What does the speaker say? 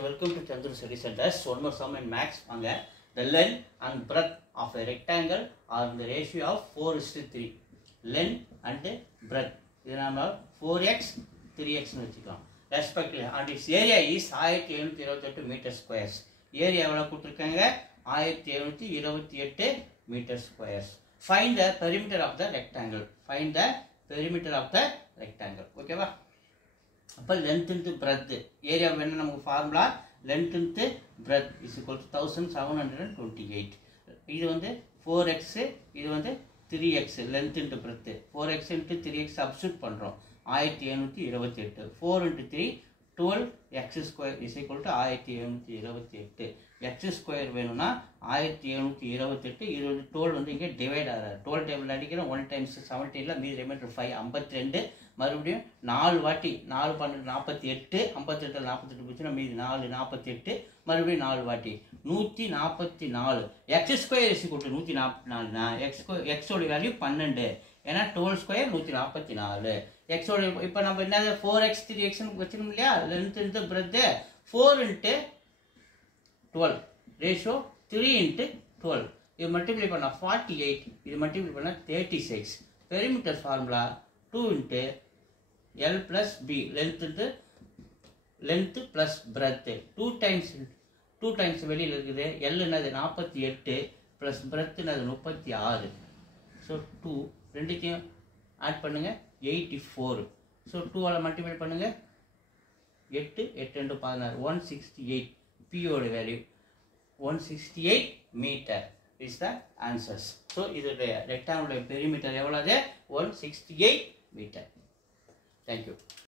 Welcome to Chandru Study Centers. One more sum in max. The length and breadth of a rectangle are in the ratio of 4:3. Length and breadth. This is 4x, 3x. Respectively. And its area is 1728 meters squares. Area is 1728 meters squares. Find the perimeter of the rectangle. Find the perimeter of the rectangle. Okay, ba? Length into breadth. Area when we formula length into breadth is equal to 1728. This is 4x, this is 3x. Length into breadth. 4x into 3x substitute பண்றோம். 1728. 4 into 3 12 x square is equal to 1728. x square வேணும்னா 1728. இது 12 வந்து இங்க divide ஆகுது. 12 table அடிக்கிறோம் 1 times 17 ல மீதி reminder 5 52. மறுபடியும் 4 வாட்டி 4 12 48. 58 ல 48 போச்சுனா மீதி 4 48. மறுபடியும் 4 வாட்டி 144. x square is equal to 144 னா x ஓட வேல்யூ 12. ஏனா 12 ஸ்கொயர் 144. x ஓட இப்போ நம்ம என்ன 4x 3x னு வெச்சிரோம் இல்லையா length into breadth 4 into 12 ratio 3 into 12. இது மல்டிப்ளை பண்ணா 48. இது மல்டிப்ளை பண்ணா 36. perimeter formula 2 into L plus B. Length plus breadth 2 times வெளியில இருக்குது. L என்னது 48 plus breadth என்னது 36. so 2 ரெண்டுத்தையும் ஆட் பண்ணுங்க 84. so 2 ஆல மல்டிப்ளை பண்ணுங்க 8 8 into 16 168. P ஓட value 168 meter is the answers. so இதோட rectangular perimeter எவ்வளவு 168 meter. Thank you.